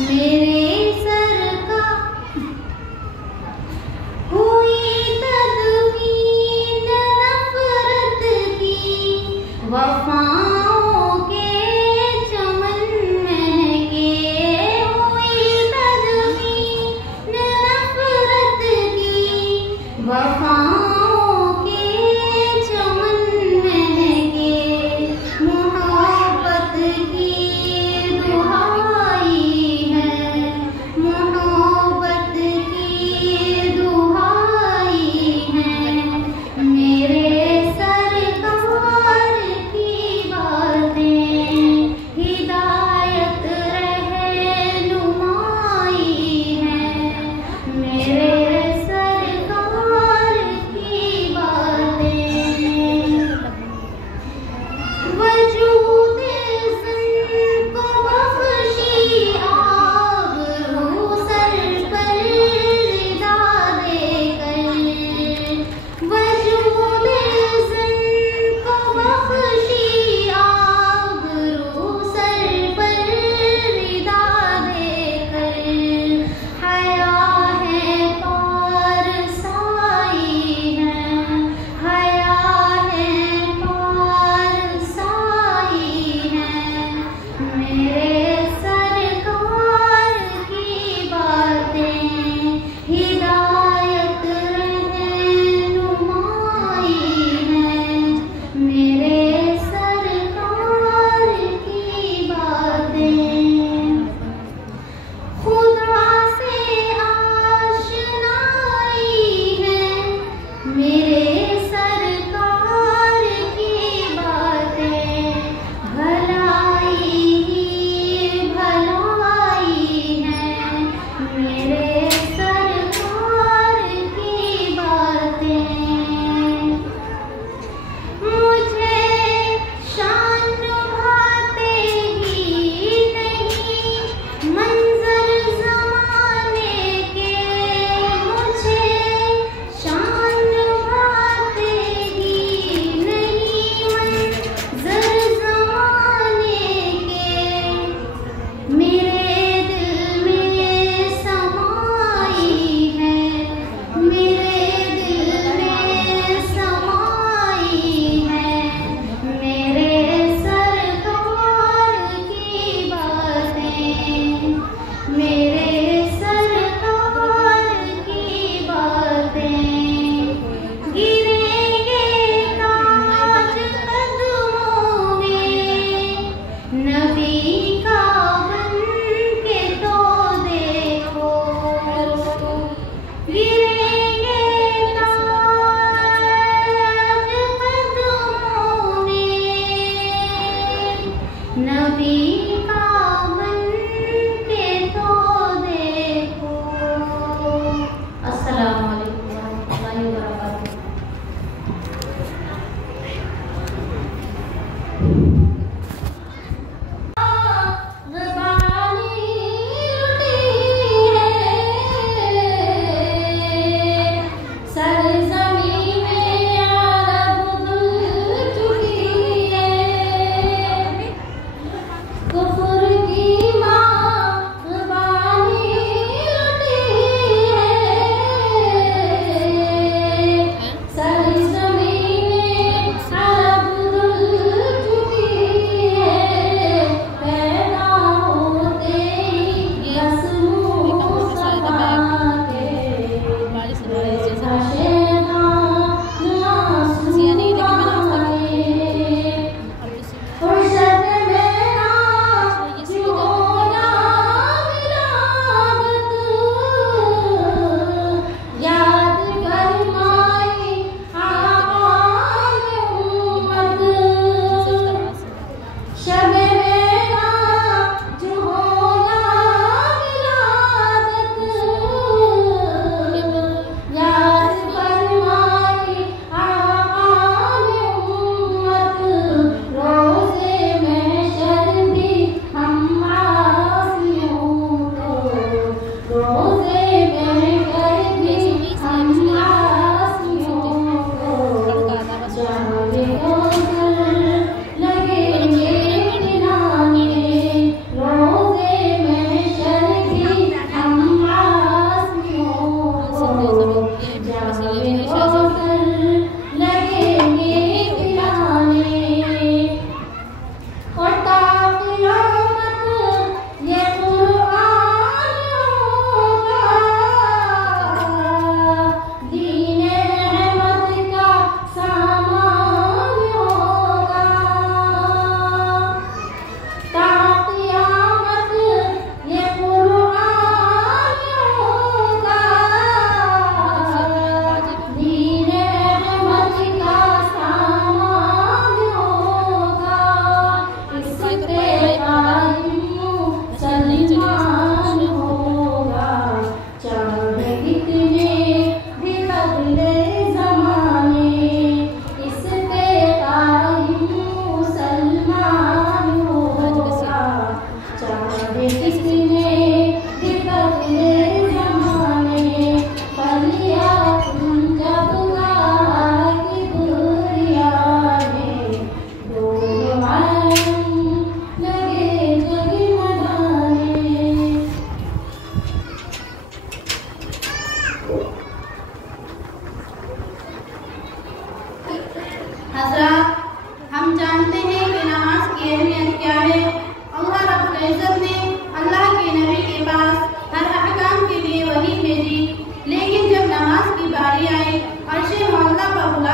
मेरे सर का हुई तदवीन नफरत की, वफाओं के चमन महके। हुई तदवीन नफरत की, वफाओं के चमन महके। मोहब्बत की दुहाई है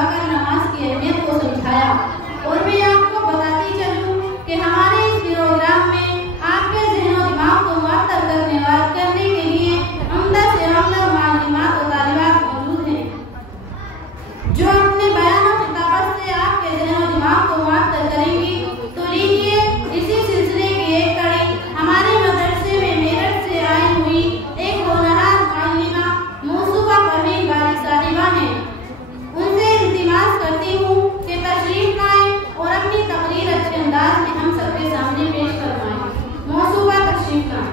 लगाकर नमाज की अहमियत को समझाया। और मैं आपको बताती चलूं कि हमारे इस प्रोग्राम में आपके ज़हन और दिमाग को मुअत्तल करने के लिए उम्दा से उम्दा मालिमात और तालिबात मौजूद हैं, जो अपने बयान और खिताबत से आपके ज़हन और दिमाग को मुअत्तल करेंगी। तो लीजिए इसी सिलसिले की एक कड़ी हमारे मदरसे में मेरठ से आई हुई एक होनहार मालिमा मौसूफा परवीन बारी साहिबा हैं। उनसे इल्तिमास करती हूँ कि तशरीफ लाएं और अपनी तकरीर अच्छे अंदाज में हम सबके सामने पेश करवाएं। मौसूफा तशरीफ लाएं।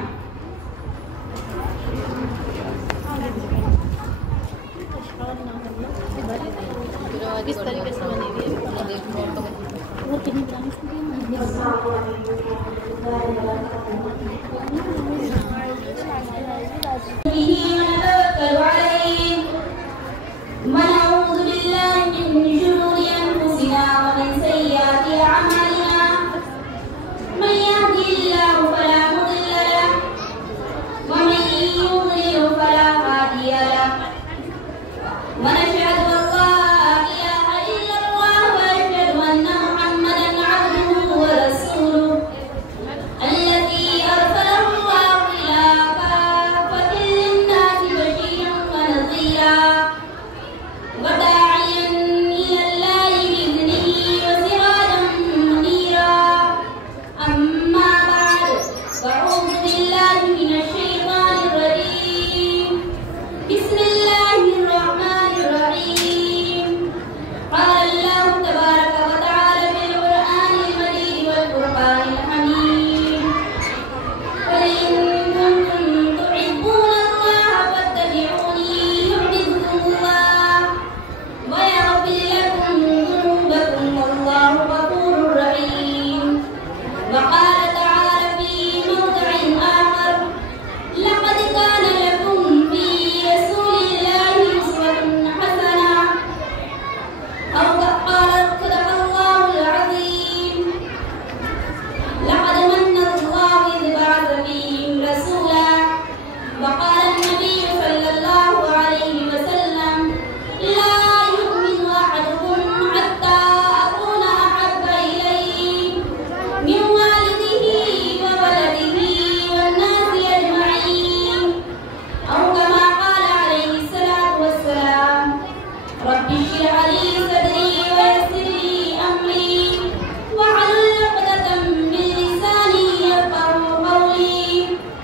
किस तरीके से बनी हुई है वो कितनी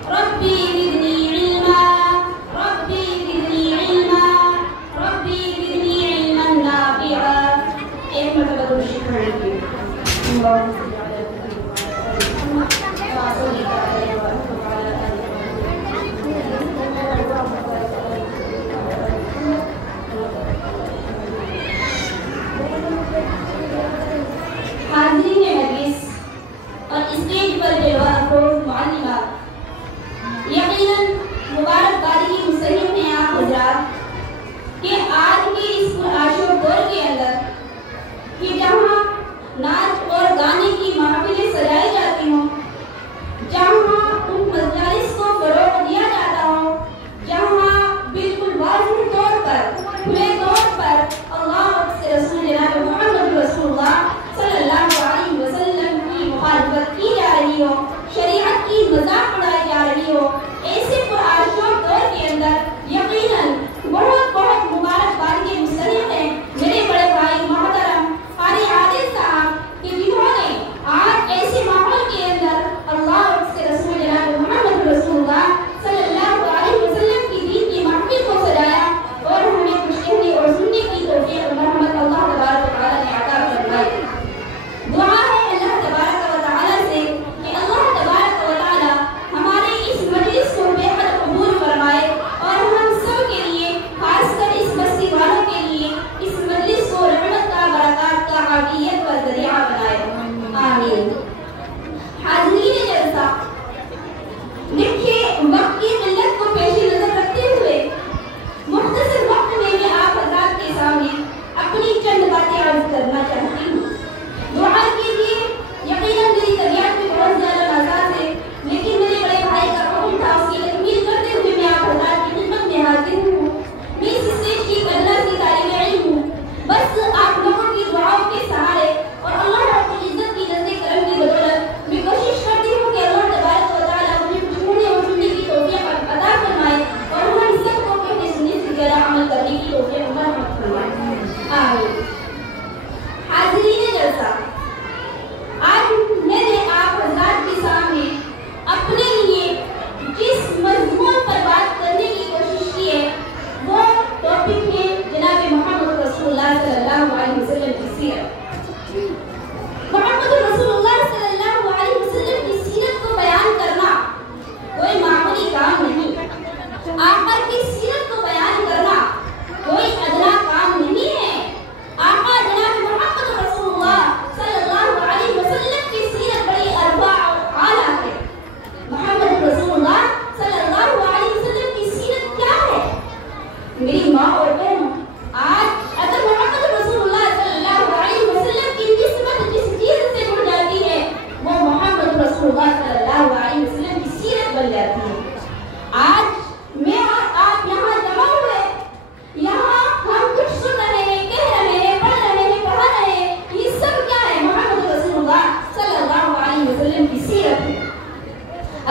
रब्बी ज़िदनी इल्मा आका की सीरत को बयान करना कोई अदना काम नहीं है। आका जनाब मोहम्मद रसूलुल्लाह सल्लल्लाहु अलैहि वसल्लम की सीरत बड़ी अरबा और आला है। मोहम्मद रसूलुल्लाह सल्लल्लाहु अलैहि वसल्लम की सीरत क्या है? मेरी माँ और बहनों, आज अगर मोहम्मद रसूलुल्लाह सल्लल्लाहु अलैहि वसल्लम की निस्बत जिस चीज से जुड़ जाती है वो मोहम्मद रसूलुल्लाह सल्लल्लाहु अलैहि वसल्लम की सीरत बन जाती है। आज मैं और आप यहाँ जमा हुए, यहाँ हम कुछ सुन रहे हैं, कह रहे हैं, पढ़ रहे हैं, पढ़ा रहे हैं, ये सब क्या है? मोहम्मद रसूलुल्लाह सल्लल्लाहु अलैहि वसल्लम की सीरत है।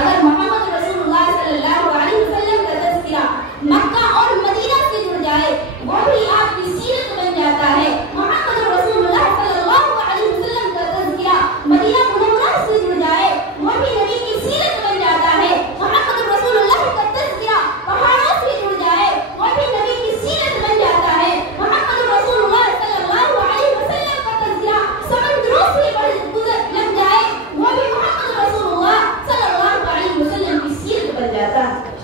अगर मोहम्मद रसूलुल्लाह सल्लल्लाहु अलैहि वसल्लम का तज़किरा मक्का और मदीना से जुड़ जाए वो भी आपकी सीरत बन जाता है। मोहम्मद रसूलुल्लाह सल्लल्लाहु अलैहि वसल्लम का तज़किरा मदीना मुनव्वरा से जुड़ जाए वो भी नबी की सीरत बन जाता है। मोहम्मद रसूलुल्लाह का तज़किरा पहाड़ों से जुड़ जाए वो भी नबी की सीरत बन जाता है। मोहम्मद रसूलुल्लाह सल्लल्लाहु अलैहि वसल्लम का तज़किरा समुद्रों से गुजर लग जाए वो भी मोहम्मद रसूलुल्लाह सल्लल्लाहु अलैहि वसल्लम की सीरत बन जाता है।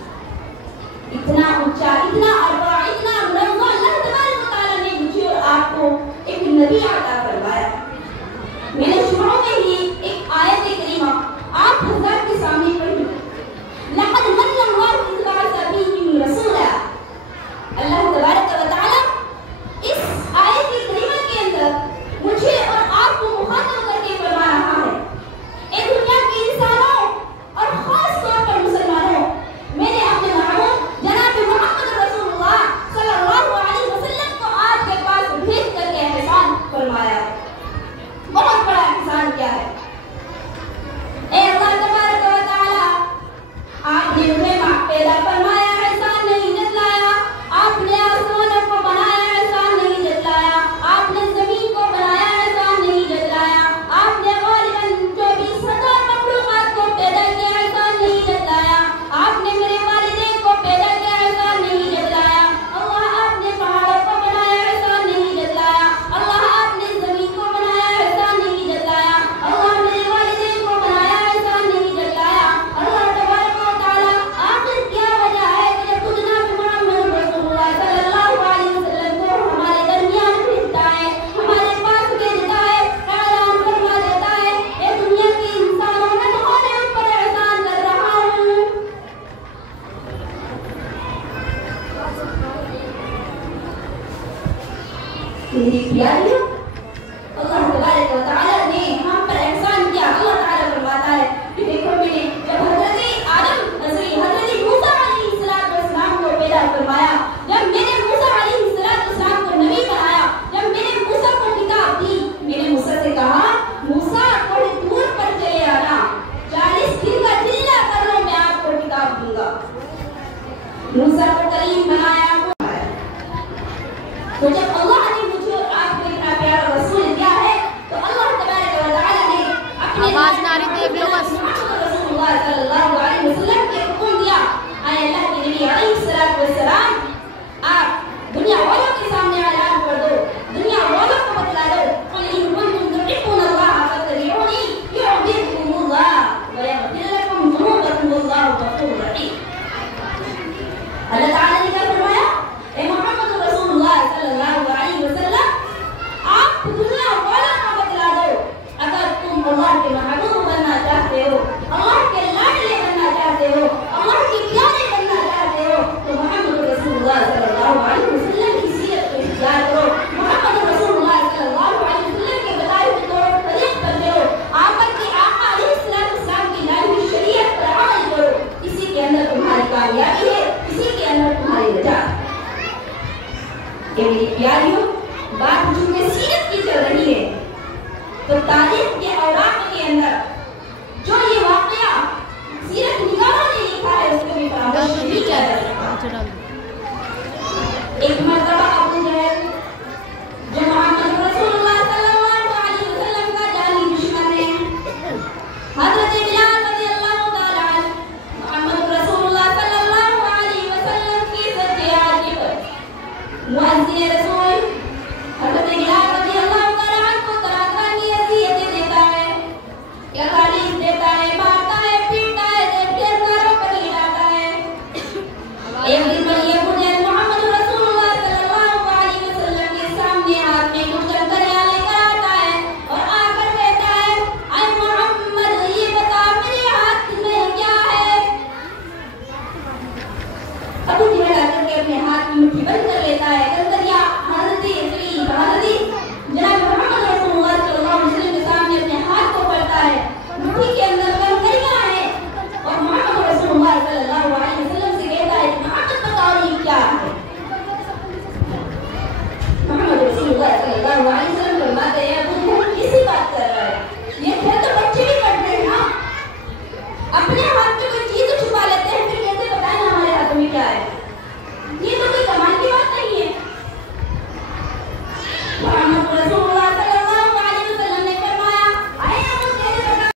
इतना ऊंचा, इतना अरबा, इतना मुनव्वर अल्लाह तबारक व तआला ने मुझे और आपको एक नबी अता फरमाया। मैंने शुरू में ही एक आयत करीमा आप हज़रात के सामने पढ़ी, लक़द मन्ना अल्लाहु इज़ बअसा फ़ीहिम रसूला। अल्लाह तबारक व तआला इस आयत करीमा के अंदर मुझे और आपको मुखातब करके फरमा रहा है, ए दुनिया के इंसानों और खास तौर पर मुसलमानों, मैंने अपने महबूब जनाब मोहम्मद रसूलुल्लाह सल्लल्लाहु अलैहि वसल्लम को आपके पास भेज करके एहसान फरमाया। बहुत बड़ा एहसान क्या है? ए अल्लाह तबारक व तआला, आपने मुझे पैदा फरमाया, एहसान नहीं जतलाया। आपने आसमानों को बनाया, एहसान नहीं जतलाया। आपने जमीन को बनाया, एहसान नहीं जतलाया। आपने गालिबन 24,000 मखलूकात को पैदा किया, एहसान नहीं जतलाया। आपने मेरे वालिदैन को पैदा किया, एहसान नहीं जतलाया। अल्लाह आपने पहाड़ों को बनाया, एहसान नहीं जतलाया। अल्लाह आपने जमीन को बनाया, एहसान नहीं जतलाया। अल्लाह मेरे वालिदैन को बनाया, एहसान नहीं जतलाया। अल्लाह तबारक व तआला आखिर क्या वजह है कि जब खुद नबी मोहम्मद रसूलुल्लाह सल्लल्लाहु अलैहि वसल्लम को हमारे दरमियान भेजता है, हमारे पास भेजता है, ऐलान फरमा देता है, ए दुनिया के इंसानों, मैं तुम्हारे ऊपर एहसान कर रहा हूँ। मेरी प्यारियों, अल्लाह तबारक व तआला ने हम पर एहसान किया। अल्लाह तआला फरमाता है कि देखो, मैंने जब हज़रत आदम हज़रत मूसा अलैहिस्सलाम को पैदा फरमाया, जब मैंने मूसा अलैहिस्सलाम को नबी बनाया, जब मैंने मूसा को किताब दी, मैंने मूसा से कहा, मूसा थोड़ी दूर पर चले आना, 40 दिन का चिल्ला कर लो, मैं आपको किताब दूंगा। मूसा को कलीम बनाया। तो जब अल्लाह ने मुझे और आपको इतना प्यारा रसूल दिया है, तो अल्लाह तबारक व तआला ने अपने आवाज ना रही देख लो बस। रसूलुल्लाह सल्लल्लाहु अलैहि वसल्लम के हुक्म दिया, आए अल्लाह के नबी अलैहिस्सलातु वस्सलाम, आप दुनिया वालों के सामने ऐलान कर दो, दुनिया वालों को बतला दो, कुल इन कुंतुम तुहिब्बूनल्लाह फत्तबिऊनी युहब्बिबकुमुल्लाह व यग़फिर लकुम ज़ुनूबकुम वल्लाहु गफ़ूरुर रहीम। अल्लाह ताला ने क्या फरमाया? ए मोहम्मद रसूलुल्लाह सल्लल्लाहु अलैहि वसल्लम, आप दुनिया वालों को बतला दो, अगर तुम अल्लाह के महबूब बनना चाहते हो, अल्लाह के लाडले बनना चाहते हो, अल्लाह के प्यारे बनना चाहते हो, तो मोहम्मद रसूलुल्लाह सल्लल्लाहु अलैहि वसल्लम की सीरत को इख्तियार करो। मोहम्मद रसूलुल्लाह सल्लल्लाहु अलैहि वसल्लम के बताए हुए तौर तरीक़े पर चलो, आपके आका अलैहिस्सलाम की लाई हुई शरीयत पर अमल करो। इसी के अंदर तुम्हारी कामयाबी है, इसी के अंदर तुम्हारी नजात है। मेरी प्यारियों, बात चूंकि सीरत की चल रही है, तो तारीख